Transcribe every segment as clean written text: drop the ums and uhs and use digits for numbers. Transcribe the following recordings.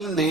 نے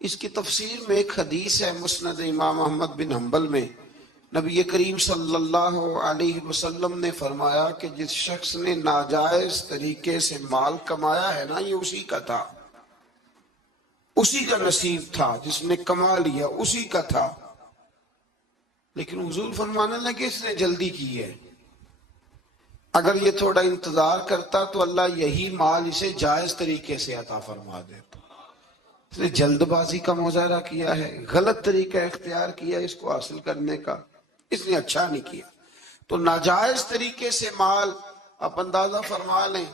اس کی تفسیر میں ایک حدیث ہے مسند امام احمد بن حنبل میں، نبی کریم صلی اللہ علیہ وسلم نے فرمایا کہ جس شخص نے ناجائز طریقے سے مال کمایا ہے نا، یہ اسی کا تھا، اسی کا نصیب تھا، جس نے کما لیا اسی کا تھا۔ لیکن حضور فرمانے لگے اس نے جلدی کی ہے، اگر یہ تھوڑا انتظار کرتا تو اللہ یہی مال اسے جائز طریقے سے عطا فرما دیتا۔ اس نے جلد بازی کا مظاہرہ کیا ہے، غلط طریقہ اختیار کیا اس کو حاصل کرنے کا، اس نے اچھا نہیں کیا۔ تو ناجائز طریقے سے مال، آپ اندازہ فرما لیں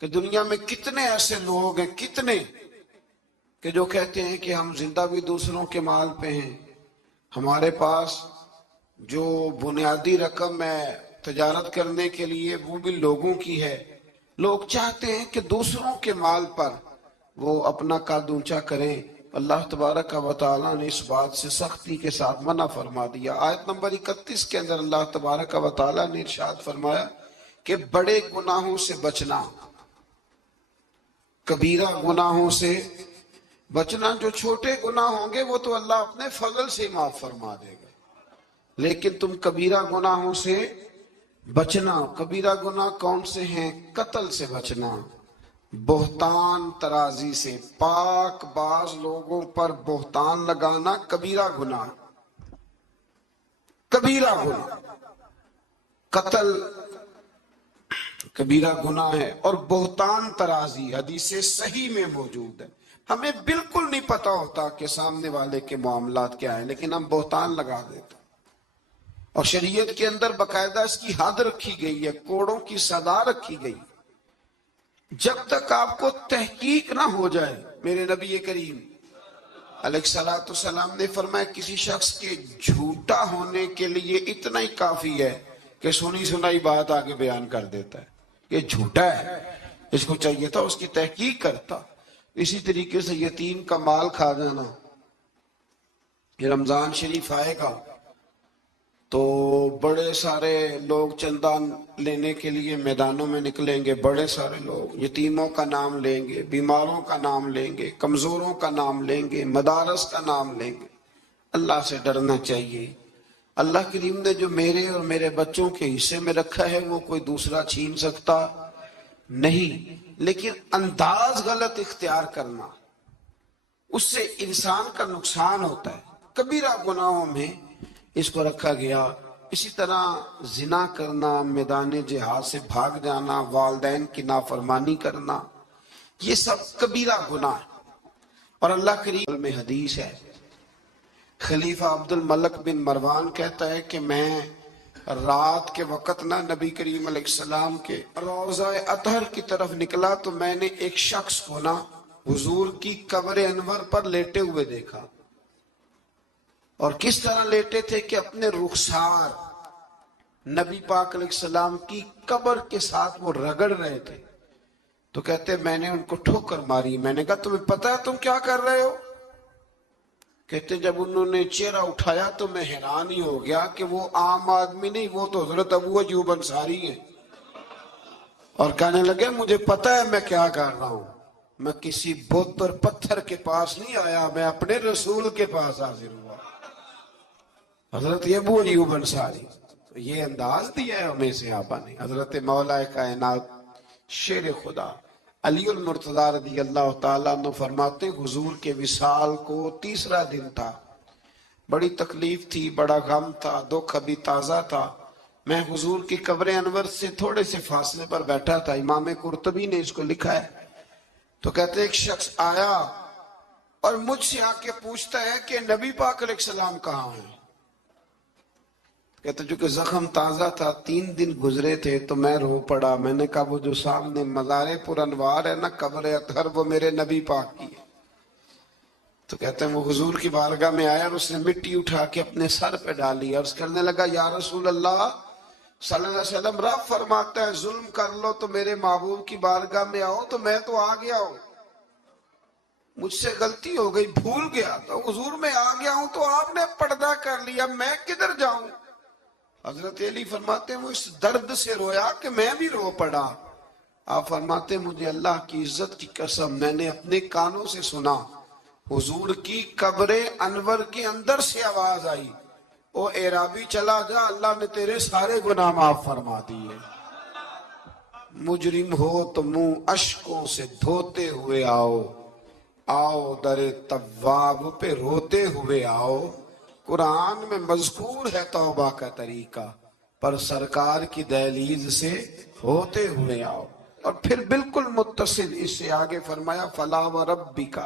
کہ دنیا میں کتنے ایسے لوگ ہیں، کتنے کہ جو کہتے ہیں کہ ہم زندہ بھی دوسروں کے مال پہ ہیں، ہمارے پاس جو بنیادی رقم ہے تجارت کرنے کے لیے وہ بھی لوگوں کی ہے۔ لوگ چاہتے ہیں کہ دوسروں کے مال پر وہ اپنا قد اونچا کریں، اللہ تبارک و تعالیٰ نے اس بات سے سختی کے ساتھ منع فرما دیا۔ آیت نمبر 31 کے اندر اللہ تبارک و تعالیٰ نے ارشاد فرمایا کہ بڑے گناہوں سے بچنا، کبیرہ گناہوں سے بچنا، جو چھوٹے گناہ ہوں گے وہ تو اللہ اپنے فضل سے معاف فرما دے گا، لیکن تم کبیرہ گناہوں سے بچنا۔ کبیرہ گناہ کون سے ہیں؟ قتل سے بچنا، بہتان ترازی سے، پاک باز لوگوں پر بہتان لگانا کبیرہ گناہ، کبیرہ گناہ، قتل کبیرہ گناہ ہے، اور بہتان ترازی حدیث صحیح میں موجود ہے۔ ہمیں بالکل نہیں پتا ہوتا کہ سامنے والے کے معاملات کیا ہیں، لیکن ہم بہتان لگا دیتے، اور شریعت کے اندر باقاعدہ اس کی حد رکھی گئی ہے، کوڑوں کی سزا رکھی گئی۔ جب تک آپ کو تحقیق نہ ہو جائے، میرے نبی کریم علیہ السلام نے فرمایا کسی شخص کے جھوٹا ہونے کے لیے اتنا ہی کافی ہے کہ سنی سنائی بات آگے بیان کر دیتا ہے، یہ جھوٹا ہے، اس کو چاہیے تھا اس کی تحقیق کرتا۔ اسی طریقے سے یتیم کا مال کھا جانا، یہ رمضان شریف آئے گا تو بڑے سارے لوگ چندہ لینے کے لیے میدانوں میں نکلیں گے، بڑے سارے لوگ یتیموں کا نام لیں گے، بیماروں کا نام لیں گے، کمزوروں کا نام لیں گے، مدارس کا نام لیں گے۔ اللہ سے ڈرنا چاہیے۔ اللہ کریم نے جو میرے اور میرے بچوں کے حصے میں رکھا ہے وہ کوئی دوسرا چھین سکتا نہیں، لیکن انداز غلط اختیار کرنا، اس سے انسان کا نقصان ہوتا ہے۔ کبیرہ گناہوں میں اس کو رکھا گیا۔ اسی طرح زنا کرنا، میدان جہاد سے بھاگ جانا، والدین کی نافرمانی کرنا، یہ سب کبیرہ گناہ ہے۔ اور اللہ کریم میں حدیث ہے، خلیفہ عبد الملک بن مروان کہتا ہے کہ میں رات کے وقت نبی کریم علیہ السلام کے روضہ اطہر کی طرف نکلا تو میں نے ایک شخص کو حضور کی قبر انور پر لیٹے ہوئے دیکھا، اور کس طرح لیٹے تھے کہ اپنے رخسار نبی پاک علیہ السلام کی قبر کے ساتھ وہ رگڑ رہے تھے۔ تو کہتے میں نے ان کو ٹھوکر ماری، میں نے کہا تمہیں پتا ہے تم کیا کر رہے ہو؟ کہتے جب انہوں نے چہرہ اٹھایا تو میں حیران ہی ہو گیا کہ وہ عام آدمی نہیں، وہ تو حضرت ابو ایوب انصاری ہیں، اور کہنے لگے مجھے پتا ہے میں کیا کر رہا ہوں، میں کسی بت اور پتھر کے پاس نہیں آیا، میں اپنے رسول کے پاس حاضر ہوا، حضرت ابو ایوب انصاری۔ یہ انداز دیا ہے ہمیں صحابہ نے۔ حضرت مولا کائنات شیر خدا علی المرتضی رضی اللہ تعالیٰ عنہ فرماتے ہیں حضور کے وصال کو تیسرا دن تھا، بڑی تکلیف تھی، بڑا غم تھا، دکھ ابھی تازہ تھا، میں حضور کی قبر انور سے تھوڑے سے فاصلے پر بیٹھا تھا، امام قرطبی نے اس کو لکھا ہے۔ تو کہتے ایک شخص آیا اور مجھ سے آ کے پوچھتا ہے کہ نبی پاک علیہ السلام کہاں ہیں؟ کہتے جو کہ زخم تازہ تھا، 3 دن گزرے تھے، تو میں رو پڑا، میں نے کہا وہ جو سامنے مزار پر انوار ہے قبر اطہر، وہ میرے نبی پاک کی ہے۔ تو کہتے ہیں وہ حضور کی بارگاہ میں آیا اور اس نے مٹی اٹھا کے اپنے سر پہ ڈالی، اور اس کرنے لگا یا رسول اللہ صلی اللہ علیہ وسلم، رب فرماتا ہے ظلم کر لو تو میرے محبوب کی بارگاہ میں آؤ، تو میں تو آ گیا ہوں، مجھ سے غلطی ہو گئی، بھول گیا، تو حضور میں آ گیا ہوں، تو آپ نے پردہ کر لیا، میں کدھر جاؤں؟ حضرت علی فرماتے ہیں وہ اس درد سے رویا کہ میں بھی رو پڑا۔ آپ فرماتے ہیں مجھے اللہ کی عزت کی قسم میں نے اپنے کانوں سے سنا حضور کی قبر انور کے اندر سے آواز آئی، او اعرابی چلا جا، اللہ نے تیرے سارے گناہ معاف فرما دیے۔ مجرم ہو تو منہ اشکوں سے دھوتے ہوئے آؤ، آؤ در تواب پہ روتے ہوئے آؤ۔ قرآن میں مذکور ہے توبہ کا طریقہ، پر سرکار کی دہلیز سے ہوتے ہوئے آؤ۔ اور پھر بالکل متصل اس سے آگے فرمایا فلا وربک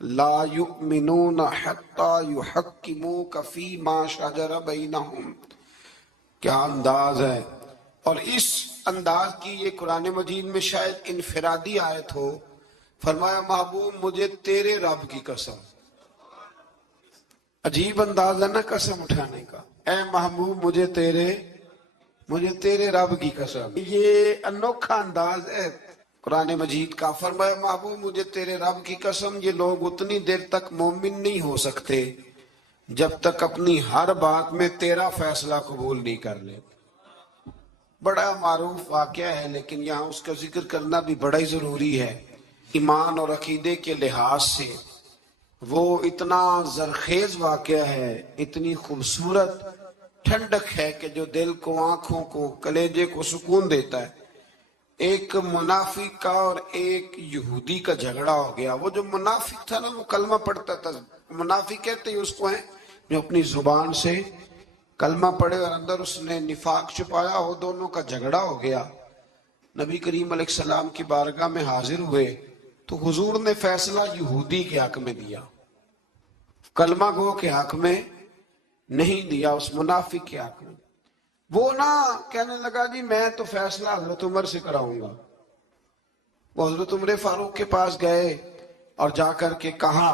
لا یؤمنون حتی یحکموک فیما شجر بینہم۔ کیا انداز ہے! اور اس انداز کی یہ قرآن مجید میں شاید انفرادی آیت ہو۔ فرمایا محبوب مجھے تیرے رب کی قسم، عجیب انداز ہے نا قسم اٹھانے کا، اے محبوب مجھے تیرے رب کی قسم، یہ انوکھا انداز ہے قرآن مجید کا۔ فرمایا محبوب مجھے تیرے رب کی قسم، یہ لوگ اتنی دیر تک مومن نہیں ہو سکتے جب تک اپنی ہر بات میں تیرا فیصلہ قبول نہیں کر لے۔ بڑا معروف واقعہ ہے لیکن یہاں اس کا ذکر کرنا بھی بڑا ہی ضروری ہے۔ ایمان اور عقیدے کے لحاظ سے وہ اتنا زرخیز واقعہ ہے، اتنی خوبصورت ٹھنڈک ہے کہ جو دل کو، آنکھوں کو، کلیجے کو سکون دیتا ہے۔ ایک منافق کا اور ایک یہودی کا جھگڑا ہو گیا۔ وہ جو منافق تھا نا وہ کلمہ پڑھتا تھا، منافق کہتے ہیں اس کو ہیں جو اپنی زبان سے کلمہ پڑھے اور اندر اس نے نفاق چھپایا ہو، دونوں کا جھگڑا ہو گیا۔ نبی کریم علیہ السلام کی بارگاہ میں حاضر ہوئے تو حضور نے فیصلہ یہودی کے حق میں دیا، کلمہ گو کے حق میں نہیں دیا، اس منافق کے حق میں۔ وہ نہ کہنے لگا جی میں تو فیصلہ حضرت عمر سے کراؤں گا۔ وہ حضرت عمر فاروق کے پاس گئے اور جا کر کے کہا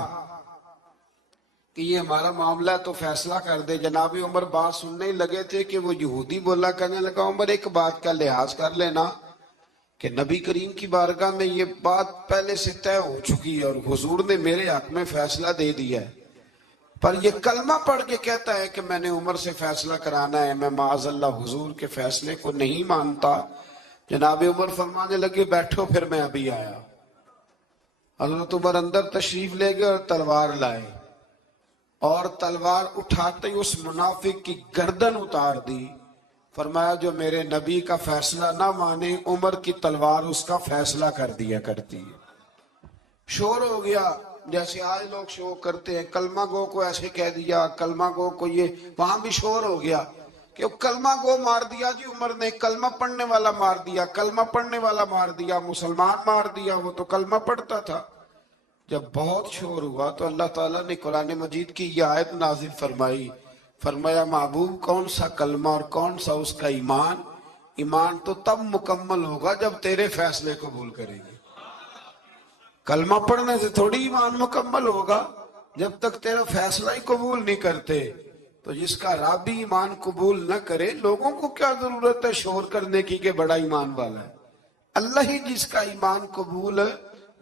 کہ یہ ہمارا معاملہ تو فیصلہ کر دے۔ جناب عمر بات سننے لگے تھے کہ وہ یہودی بولا، کہنے لگا عمر ایک بات کا لحاظ کر لینا کہ نبی کریم کی بارگاہ میں یہ بات پہلے سے طے ہو چکی ہے اور حضور نے میرے حق میں فیصلہ دے دیا ہے، پر یہ کلمہ پڑھ کے کہتا ہے کہ میں نے عمر سے فیصلہ کرانا ہے، میں معاذ اللہ حضور کے فیصلے کو نہیں مانتا۔ جناب عمر فرمانے لگے بیٹھو پھر میں ابھی آیا۔ حضرت عمر اندر تشریف لے گئے اور تلوار لائے، اور تلوار اٹھاتے ہی اس منافق کی گردن اتار دی۔ فرمایا جو میرے نبی کا فیصلہ نہ مانے، عمر کی تلوار اس کا فیصلہ کر دیا کرتی ہے۔ شور ہو گیا جیسے آج لوگ شور کرتے ہیں، کلمہ گو کو ایسے کہہ دیا، کلمہ گو کو یہ، وہاں بھی شور ہو گیا کہ کلمہ گو مار دیا جی عمر نے، کلمہ پڑھنے والا مار دیا، کلمہ پڑھنے والا مار دیا، مسلمان مار دیا، وہ تو کلمہ پڑھتا تھا۔ جب بہت شور ہوا تو اللہ تعالیٰ نے قرآن مجید کی یہ آیت نازل فرمائی۔ فرمایا محبوب کون سا کلمہ اور کون سا اس کا ایمان؟ ایمان تو تب مکمل ہوگا جب تیرے فیصلے قبول کریں گے۔ کلمہ پڑھنے سے تھوڑی ایمان مکمل ہوگا جب تک تیرا فیصلہ ہی قبول نہیں کرتے۔ تو جس کا رب ہی ایمان قبول نہ کرے، لوگوں کو کیا ضرورت ہے شور کرنے کی کہ بڑا ایمان والا ہے؟ اللہ ہی جس کا ایمان قبول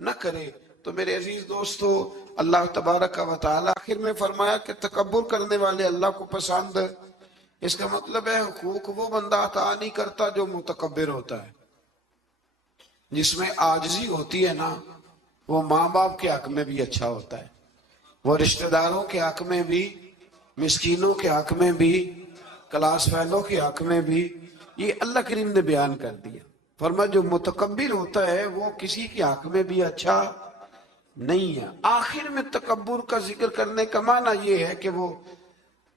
نہ کرے۔ تو میرے عزیز دوستو، اللہ تبارک و تعالی آخر میں فرمایا کہ تکبر کرنے والے اللہ کو پسند۔ اس کا مطلب ہے حقوق وہ بندہ عطا نہیں کرتا جو متکبر ہوتا ہے۔ جس میں عاجزی ہوتی ہے نا، وہ ماں باپ کے حق میں بھی اچھا ہوتا ہے، وہ رشتہ داروں کے حق میں بھی، مسکینوں کے حق میں بھی، کلاس فیلوں کے حق میں بھی۔ یہ اللہ کریم نے بیان کر دیا۔ فرمایا جو متکبر ہوتا ہے وہ کسی کے حق میں بھی اچھا نہیں ہے۔ آخر میں تکبر کا ذکر کرنے کا معنی یہ ہے کہ وہ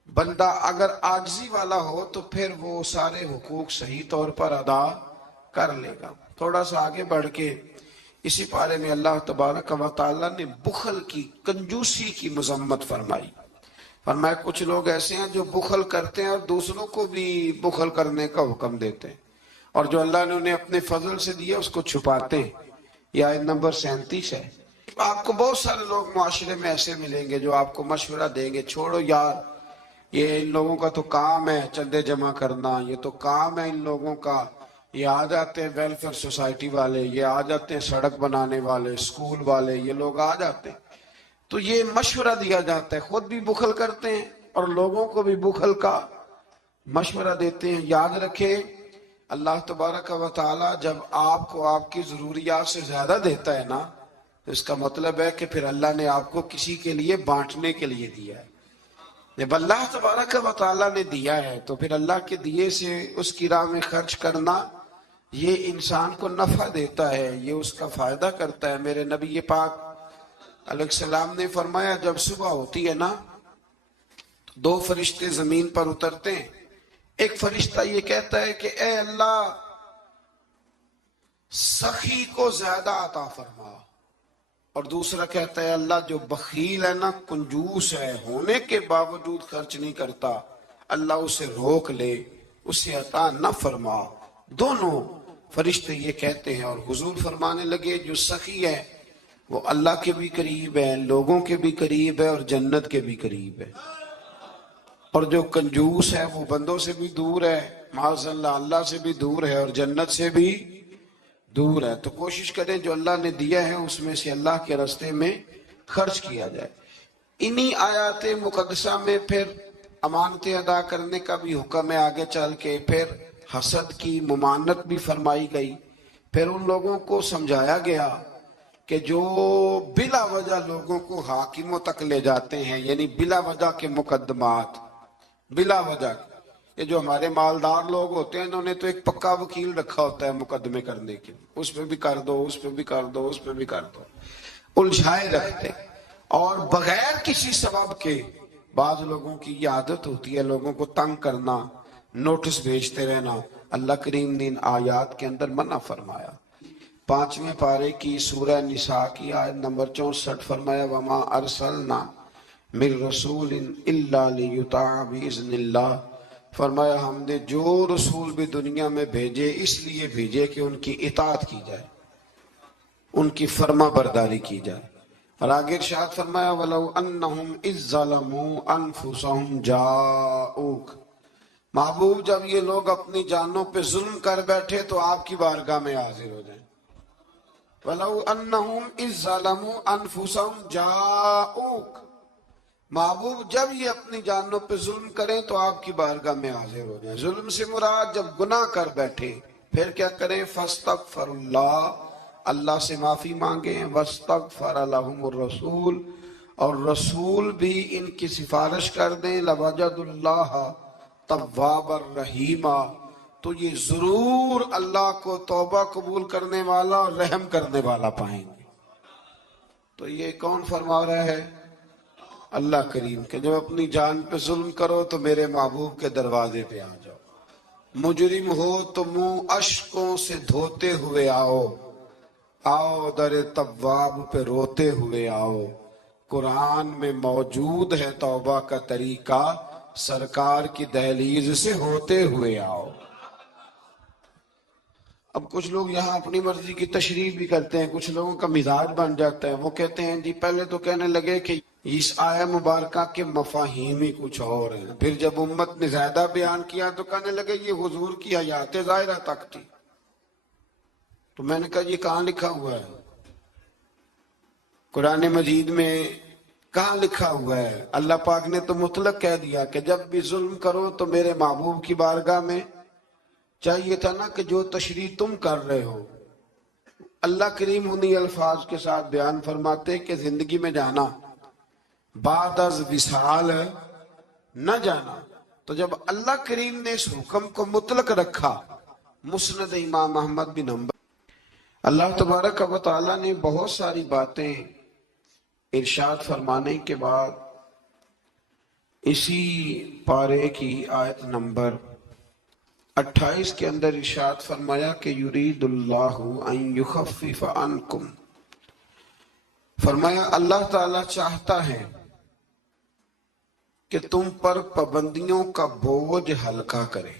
بندہ اگر عاجزی والا ہو تو پھر وہ سارے حقوق صحیح طور پر ادا کر لے گا۔ تھوڑا سا آگے بڑھ کے اسی پارے میں اللہ تبارک و تعالیٰ نے بخل کی، کنجوسی کی مذمت فرمائی۔ فرمایا کچھ لوگ ایسے ہیں جو بخل کرتے ہیں اور دوسروں کو بھی بخل کرنے کا حکم دیتے ہیں، اور جو اللہ نے انہیں اپنے فضل سے دیا اس کو چھپاتے ہیں۔ یہ آیت نمبر 37 ہے۔ آپ کو بہت سارے لوگ معاشرے میں ایسے ملیں گے جو آپ کو مشورہ دیں گے، چھوڑو یار، یہ ان لوگوں کا تو کام ہے چندے جمع کرنا، یہ تو کام ہے ان لوگوں کا، یہ آ جاتے ہیں ویلفیئر سوسائٹی والے، یہ آ جاتے ہیں سڑک بنانے والے، اسکول والے، یہ لوگ آ جاتے ہیں۔ تو یہ مشورہ دیا جاتا ہے، خود بھی بخل کرتے ہیں اور لوگوں کو بھی بخل کا مشورہ دیتے ہیں۔ یاد رکھیں اللہ تبارک و تعالی جب آپ کو آپ کی ضروریات سے زیادہ دیتا ہے نا اس کا مطلب ہے کہ پھر اللہ نے آپ کو کسی کے لیے بانٹنے کے لیے دیا ہے. جب اللہ تبارک و تعالیٰ نے دیا ہے تو پھر اللہ کے دیے سے اس کی راہ میں خرچ کرنا یہ انسان کو نفع دیتا ہے، یہ اس کا فائدہ کرتا ہے. میرے نبی پاک علیہ السلام نے فرمایا جب صبح ہوتی ہے نا تو 2 فرشتے زمین پر اترتے ہیں. ایک فرشتہ یہ کہتا ہے کہ اے اللہ سخی کو زیادہ عطا فرما، اور دوسرا کہتا ہے اللہ جو بخیل ہے نا، کنجوس ہے، ہونے کے باوجود خرچ نہیں کرتا، اللہ اسے روک لے، اسے عطا نہ فرما. دونوں فرشتے یہ کہتے ہیں اور حضور فرمانے لگے جو سخی ہے وہ اللہ کے بھی قریب ہے، لوگوں کے بھی قریب ہے اور جنت کے بھی قریب ہے، اور جو کنجوس ہے وہ بندوں سے بھی دور ہے، معاذ اللہ اللہ سے بھی دور ہے اور جنت سے بھی دور ہے. تو کوشش کریں جو اللہ نے دیا ہے اس میں سے اللہ کے راستے میں خرچ کیا جائے. انہی آیات مقدسہ میں پھر امانتیں ادا کرنے کا بھی حکم ہے. آگے چل کے پھر حسد کی ممانعت بھی فرمائی گئی. پھر ان لوگوں کو سمجھایا گیا کہ جو بلا وجہ لوگوں کو حاکموں تک لے جاتے ہیں، یعنی بلا وجہ کے مقدمات، بلا وجہ یہ جو ہمارے مالدار لوگ ہوتے ہیں انہوں نے تو ایک پکا وکیل رکھا ہوتا ہے مقدمے کرنے کے، اس پہ بھی کر دو، اس پہ بھی کر دو، اس پہ بھی کر دو، الجھائے رکھتے. اور بغیر کسی سبب کے بعض لوگوں کی یہ عادت ہوتی ہے لوگوں کو تنگ کرنا، نوٹس بھیجتے رہنا. اللہ کریم نے ان آیات کے اندر منع فرمایا. 5ویں پارے کی سورہ نساء کی آیت نمبر 64 فرمایا وما ارسلنا من رسول الا لیطاع باذن اللہ. فرمایا ہم نے جو رسول بھی دنیا میں بھیجے اس لیے بھیجے کہ ان کی اطاعت کی جائے، ان کی فرما برداری کی جائے. اور آگے ارشاد فرمایا وَلَوْ أَنَّهُمْ إِذْ ظَلَمُوا أَنفُسَهُمْ جَاءُوكَ. محبوب جب یہ لوگ اپنی جانوں پہ ظلم کر بیٹھے تو آپ کی بارگاہ میں حاضر ہو جائیں. وَلَوْ أَنَّهُمْ إِذْ ظَلَمُوا أَنفُسَهُمْ جَاءُوكَ. محبوب جب یہ اپنی جانوں پہ ظلم کریں تو آپ کی بارگاہ میں حاضر ہو جائیں. ظلم سے مراد جب گناہ کر بیٹھے پھر کیا کریں؟ فاستغفر اللہ، اللہ سے معافی مانگیں. واستغفر لهم الرسول، اور رسول بھی ان کی سفارش کر دیں. لوجد اللہ توابا رحیما، تو یہ ضرور اللہ کو توبہ قبول کرنے والا اور رحم کرنے والا پائیں گے. تو یہ کون فرما رہا ہے؟ اللہ کریم کہ جب اپنی جان پہ ظلم کرو تو میرے محبوب کے دروازے پہ آ جاؤ. مجرم ہو تو منہ اشکوں سے دھوتے ہوئے آؤ، آؤ در تواب پہ روتے ہوئے آؤ. قرآن میں موجود ہے توبہ کا طریقہ، سرکار کی دہلیز سے ہوتے ہوئے آؤ. اب کچھ لوگ یہاں اپنی مرضی کی تشریح بھی کرتے ہیں، کچھ لوگوں کا مزاج بن جاتا ہے. وہ کہتے ہیں جی پہلے تو کہنے لگے کہ اس آیہ مبارکہ کے مفاہیم ہی کچھ اور ہیں، پھر جب امت نے زیادہ بیان کیا تو کہنے لگے یہ حضور کی حیات ظاہرہ تک تھی. تو میں نے کہا یہ کہاں لکھا ہوا ہے؟ قرآن مجید میں کہاں لکھا ہوا ہے؟ اللہ پاک نے تو مطلق کہہ دیا کہ جب بھی ظلم کرو تو میرے محبوب کی بارگاہ میں. چاہیے تھا نا کہ جو تشریح تم کر رہے ہو اللہ کریم انہی الفاظ کے ساتھ بیان فرماتے کہ زندگی میں جانا بعد از وصال نہ جانا. تو جب اللہ کریم نے اس حکم کو مطلق رکھا، مسند امام احمد بن حنبل، اللہ تبارک و تعالیٰ نے بہت ساری باتیں ارشاد فرمانے کے بعد اسی پارے کی آیت نمبر 28 کے اندر ارشاد فرمایا کہ یرید اللہ ان یخفف عنکم. فرمایا اللہ تعالیٰ چاہتا ہے کہ تم پر پابندیوں کا بوجھ ہلکا کرے.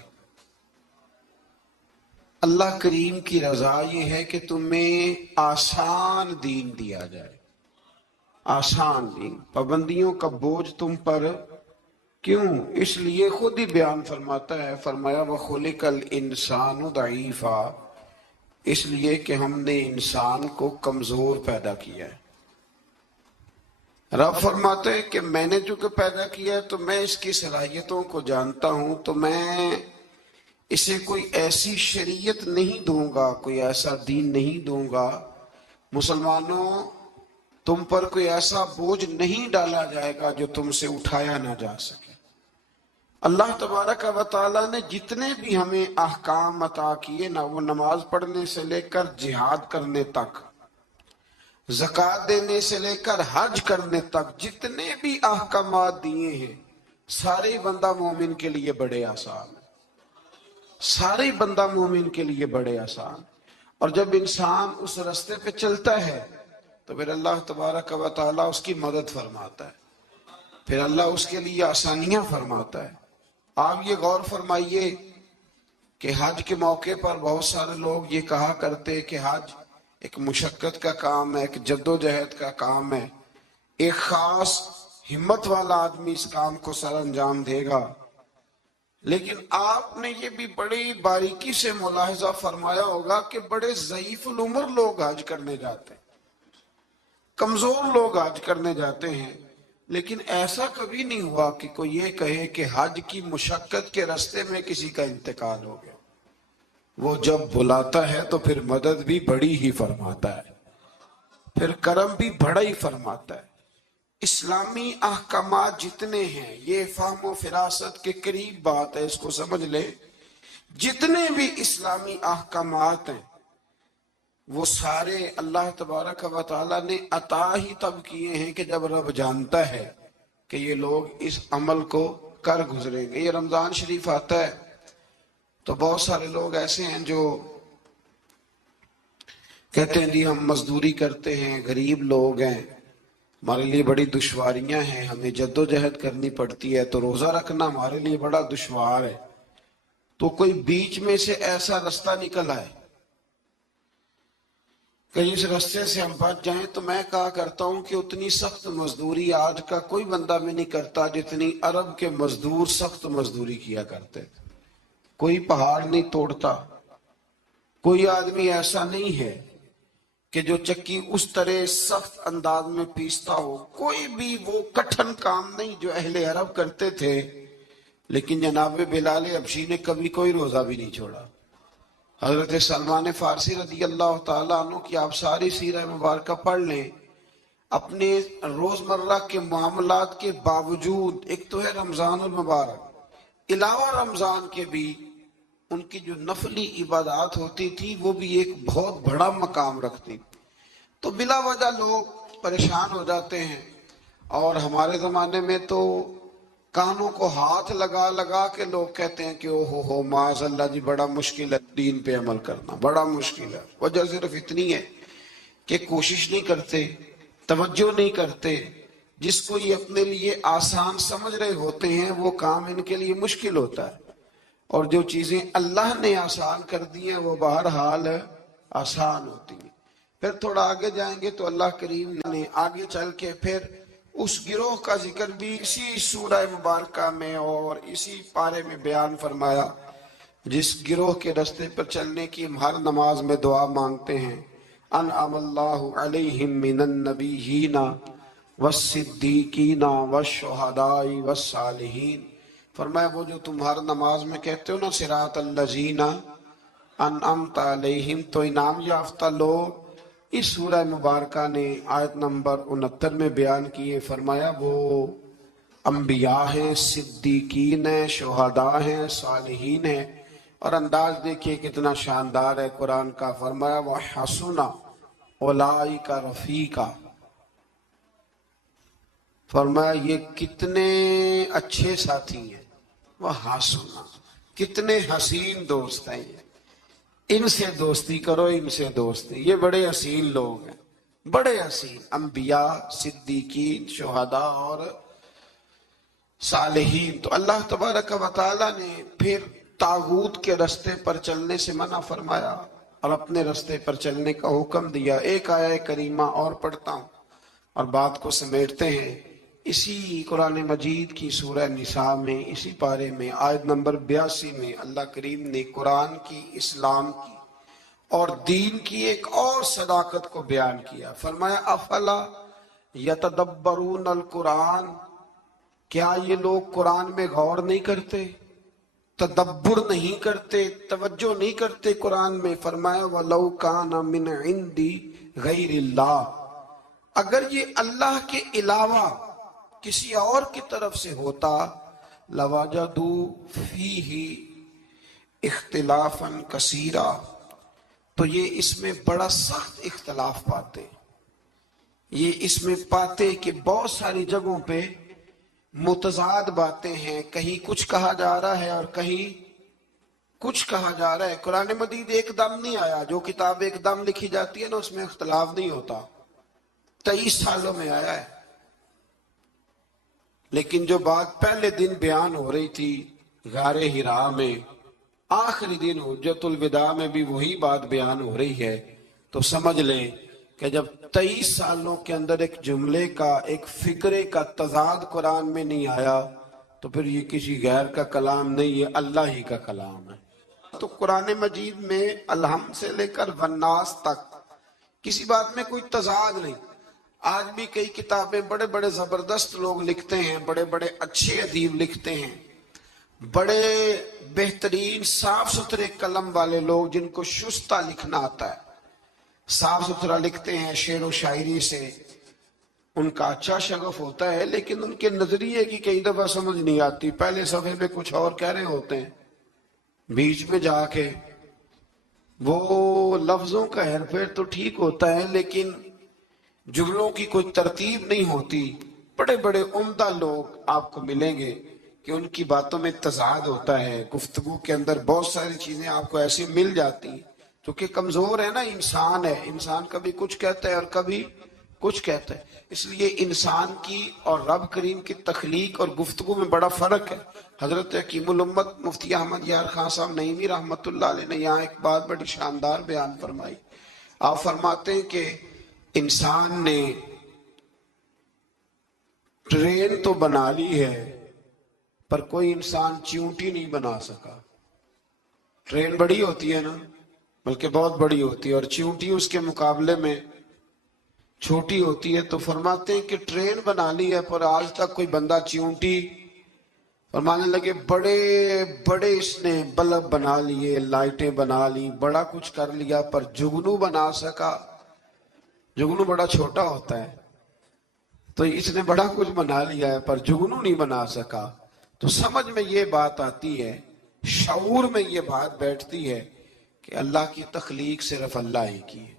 اللہ کریم کی رضا یہ ہے کہ تمہیں آسان دین دیا جائے، آسان دین. پابندیوں کا بوجھ تم پر کیوں؟ اس لیے خود ہی بیان فرماتا ہے، فرمایا وَخُلِقَ الْإِنسَانُ ضَعِيفًا، اس لیے کہ ہم نے انسان کو کمزور پیدا کیا ہے. رب فرماتے ہیں کہ میں نے جو کہ پیدا کیا ہے تو میں اس کی صلاحیتوں کو جانتا ہوں، تو میں اسے کوئی ایسی شریعت نہیں دوں گا، کوئی ایسا دین نہیں دوں گا. مسلمانوں تم پر کوئی ایسا بوجھ نہیں ڈالا جائے گا جو تم سے اٹھایا نہ جا سکے۔ اللہ تبارک و تعالیٰ نے جتنے بھی ہمیں احکام عطا کیے نا، وہ نماز پڑھنے سے لے کر جہاد کرنے تک، زکوٰۃ دینے سے لے کر حج کرنے تک، جتنے بھی احکامات دیے ہیں سارے بندہ مومن کے لیے بڑے آسان ہیں، سارے بندہ مومن کے لیے بڑے آسان۔ اور جب انسان اس راستے پہ چلتا ہے تو پھر اللہ تبارک و تعالیٰ اس کی مدد فرماتا ہے، پھر اللہ اس کے لیے آسانیاں فرماتا ہے۔ آپ یہ غور فرمائیے کہ حج کے موقع پر بہت سارے لوگ یہ کہا کرتے کہ حج ایک مشقت کا کام ہے، ایک جد و جہد کا کام ہے، ایک خاص ہمت والا آدمی اس کام کو سر انجام دے گا۔ لیکن آپ نے یہ بھی بڑی باریکی سے ملاحظہ فرمایا ہوگا کہ بڑے ضعیف العمر لوگ حج کرنے جاتے ہیں، کمزور لوگ حج کرنے جاتے ہیں، لیکن ایسا کبھی نہیں ہوا کہ کوئی یہ کہے کہ حج کی مشقت کے راستے میں کسی کا انتقال ہو گیا۔ وہ جب بلاتا ہے تو پھر مدد بھی بڑی ہی فرماتا ہے، پھر کرم بھی بڑا ہی فرماتا ہے۔ اسلامی احکامات جتنے ہیں، یہ فہم و فراست کے قریب بات ہے، اس کو سمجھ لے، جتنے بھی اسلامی احکامات ہیں وہ سارے اللہ تبارک و تعالیٰ نے عطا ہی تب کیے ہیں کہ جب رب جانتا ہے کہ یہ لوگ اس عمل کو کر گزریں گے۔ یہ رمضان شریف آتا ہے تو بہت سارے لوگ ایسے ہیں جو کہتے ہیں جی ہم مزدوری کرتے ہیں، غریب لوگ ہیں، ہمارے لیے بڑی دشواریاں ہیں، ہمیں جد و جہد کرنی پڑتی ہے، تو روزہ رکھنا ہمارے لیے بڑا دشوار ہے۔ تو کوئی بیچ میں سے ایسا راستہ نکل آئے کہ اس راستے سے ہم بچ جائیں، تو میں کہا کرتا ہوں کہ اتنی سخت مزدوری آج کا کوئی بندہ بھی نہیں کرتا جتنی عرب کے مزدور سخت مزدوری کیا کرتے تھے۔ کوئی پہاڑ نہیں توڑتا، کوئی آدمی ایسا نہیں ہے کہ جو چکی اس طرح سخت انداز میں پیستا ہو، کوئی بھی وہ کٹھن کام نہیں جو اہل عرب کرتے تھے۔ لیکن جناب بلال حبشی نے کبھی کوئی روزہ بھی نہیں چھوڑا۔ حضرت سلمان فارسی رضی اللہ تعالیٰ عنہ کی آپ ساری سیرہ مبارکہ پڑھ لیں، اپنے روزمرہ کے معاملات کے باوجود، ایک تو ہے رمضان المبارک، علاوہ رمضان کے بھی ان کی جو نفلی عبادات ہوتی تھی وہ بھی ایک بہت بڑا مقام رکھتی، تو بلا وجہ لوگ پریشان ہو جاتے ہیں۔ اور ہمارے زمانے میں تو کانوں کو ہاتھ لگا لگا کے لوگ کہتے ہیں کہ او ہو معاذ اللہ جی بڑا مشکل ہے دین پہ عمل کرنا، بڑا مشکل ہے۔ وجہ صرف اتنی ہے کہ کوشش نہیں کرتے، توجہ نہیں کرتے، جس کو یہ اپنے لیے آسان سمجھ رہے ہوتے ہیں وہ کام ان کے لیے مشکل ہوتا ہے، اور جو چیزیں اللہ نے آسان کر دی ہیں وہ بہرحال آسان ہوتی ہیں۔ پھر تھوڑا آگے جائیں گے تو اللہ کریم نے آگے چل کے پھر اس گروہ کا ذکر بھی اسی سورہ مبارکہ میں اور اسی پارے میں بیان فرمایا، جس گروہ کے راستے پر چلنے کی ہم ہر نماز میں دعا مانگتے ہیں، انعم اللہ علیہم من النبیین والصدیقین والشہداء والصالحین۔ فرمایا وہ جو تم ہر نماز میں کہتے ہو نا صراط الذین انعمت علیہم، تو انعام یافتہ لوگ اس سورہ مبارکہ نے آیت نمبر 69 میں بیان کیے۔ فرمایا وہ انبیاء ہیں، صدیقین ہیں، شہداء ہیں، صالحین ہیں، اور انداز دیکھیے کتنا شاندار ہے قرآن کا۔ فرمایا وَحَسُنَ أُولَئِكَ رَفِيقًا، فرمایا یہ کتنے اچھے ساتھی ہیں، وَحَسُنَ کتنے حسین دوست ہیں، ان سے دوستی کرو، ان سے دوستی، یہ بڑے حسین لوگ ہیں، بڑے حسین انبیاء، صدیقین، شہداء اور صالحین۔ تو اللہ تبارک و تعالیٰ نے پھر طاغوت کے راستے پر چلنے سے منع فرمایا اور اپنے راستے پر چلنے کا حکم دیا۔ ایک آیہ کریمہ اور پڑھتا ہوں اور بات کو سمیٹتے ہیں۔ اسی قرآن مجید کی سورہ نساء میں اسی پارے میں آیت نمبر 82 میں اللہ کریم نے قرآن کی، اسلام کی اور دین کی ایک اور صداقت کو بیان کیا۔ فرمایا افلا یتدبرون القرآن، کیا یہ لوگ قرآن میں غور نہیں کرتے، تدبر نہیں کرتے، توجہ نہیں کرتے قرآن میں؟ فرمایا وَلَوْ كَانَ مِنْ عِنْدِ غَيْرِ اللَّهِ، اگر یہ اللہ کے علاوہ کسی اور کی طرف سے ہوتا لَوَجَدُوا فِيهِ اختلافاً کثیرا، تو یہ اس میں بڑا سخت اختلاف پاتے، یہ اس میں پاتے کہ بہت ساری جگہوں پہ متضاد باتیں ہیں، کہیں کچھ کہا جا رہا ہے اور کہیں کچھ کہا جا رہا ہے۔ قرآن مجید ایک دم نہیں آیا، جو کتاب ایک دم لکھی جاتی ہے نا اس میں اختلاف نہیں ہوتا، 23 سالوں میں آیا ہے۔ لیکن جو بات پہلے دن بیان ہو رہی تھی غار حرا میں، آخری دن حجت الوداع میں بھی وہی بات بیان ہو رہی ہے، تو سمجھ لیں کہ جب 23 سالوں کے اندر ایک جملے کا، ایک فکرے کا تضاد قرآن میں نہیں آیا تو پھر یہ کسی غیر کا کلام نہیں، یہ اللہ ہی کا کلام ہے۔ تو قرآن مجید میں الحمد سے لے کر والناس تک کسی بات میں کوئی تضاد نہیں۔ آج بھی کئی کتابیں بڑے بڑے زبردست لوگ لکھتے ہیں، بڑے بڑے اچھے ادیب لکھتے ہیں، بڑے بہترین صاف ستھرے قلم والے لوگ جن کو شستہ لکھنا آتا ہے، صاف ستھرا لکھتے ہیں، شعر و شاعری سے ان کا اچھا شغف ہوتا ہے، لیکن ان کے نظریے کی کئی دفعہ سمجھ نہیں آتی، پہلے صفحے میں کچھ اور کہہ رہے ہوتے ہیں، بیچ میں جا کے وہ لفظوں کا ہیر پھیر تو ٹھیک ہوتا ہے لیکن جملوں کی کوئی ترتیب نہیں ہوتی۔ بڑے بڑے عمدہ لوگ آپ کو ملیں گے کہ ان کی باتوں میں تضاد ہوتا ہے، گفتگو کے اندر بہت ساری چیزیں آپ کو ایسی مل جاتی ہیں، کیونکہ کمزور ہے نا، انسان ہے، انسان کبھی کچھ کہتا ہے اور کبھی کچھ کہتا ہے۔ اس لیے انسان کی اور رب کریم کی تخلیق اور گفتگو میں بڑا فرق ہے۔ حضرت حکیم الامت مفتی احمد یار خان صاحب نعیمی رحمت اللہ علیہ نے یہاں ایک بات بڑی شاندار بیان فرمائی۔ آپ فرماتے ہیں کہ انسان نے ٹرین تو بنا لی ہے پر کوئی انسان چیونٹی نہیں بنا سکا۔ ٹرین بڑی ہوتی ہے نا، بلکہ بہت بڑی ہوتی ہے، اور چیونٹی اس کے مقابلے میں چھوٹی ہوتی ہے۔ تو فرماتے ہیں کہ ٹرین بنا لی ہے پر آج تک کوئی بندہ چیونٹی، فرمانے لگے بڑے بڑے اس نے بلب بنا لیے، لائٹیں بنا لی، بڑا کچھ کر لیا، پر جگنو بنا سکا؟ جگنو بڑا چھوٹا ہوتا ہے، تو اس نے بڑا کچھ بنا لیا ہے پر جگنو نہیں بنا سکا۔ تو سمجھ میں یہ بات آتی ہے، شعور میں یہ بات بیٹھتی ہے کہ اللہ کی تخلیق صرف اللہ ہی کی ہے۔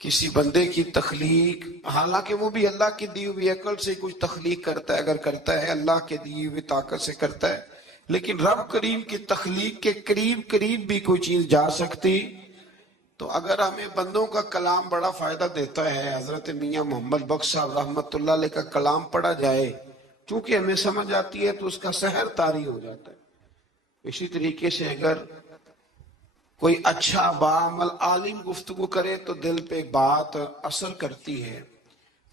کسی بندے کی تخلیق، حالانکہ وہ بھی اللہ کی دی ہوئی عقل سے کچھ تخلیق کرتا ہے، اگر کرتا ہے اللہ کے دی ہوئی طاقت سے کرتا ہے، لیکن رب کریم کی تخلیق کے قریب قریب بھی کوئی چیز جا سکتی۔ تو اگر ہمیں بندوں کا کلام بڑا فائدہ دیتا ہے، حضرت میاں محمد بخش صاحب رحمت اللہ علیہ کا کلام پڑھا جائے، چونکہ ہمیں سمجھ آتی ہے تو اس کا سحر طاری ہو جاتا ہے۔ اسی طریقے سے اگر کوئی اچھا باعمل عالم گفتگو کرے تو دل پہ بات اثر کرتی ہے،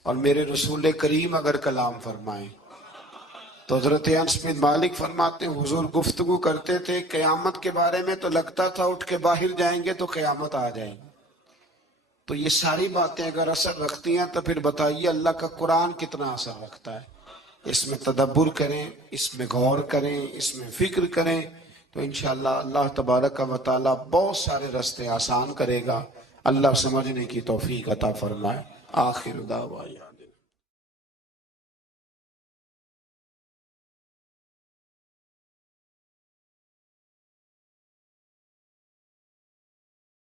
اور میرے رسول کریم اگر کلام فرمائیں تو حضرت انس بن مالک فرماتے ہیں حضور گفتگو کرتے تھے قیامت کے بارے میں تو لگتا تھا اٹھ کے باہر جائیں گے تو قیامت آ جائیں گی۔ تو یہ ساری باتیں اگر اثر رکھتی ہیں تو پھر بتائیے اللہ کا قرآن کتنا اثر رکھتا ہے۔ اس میں تدبر کریں، اس میں غور کریں، اس میں فکر کریں، تو انشاءاللہ اللہ تبارک و تعالی بہت سارے راستے آسان کرے گا۔ اللہ سمجھنے کی توفیق عطا فرمائے۔ آخر دعوانا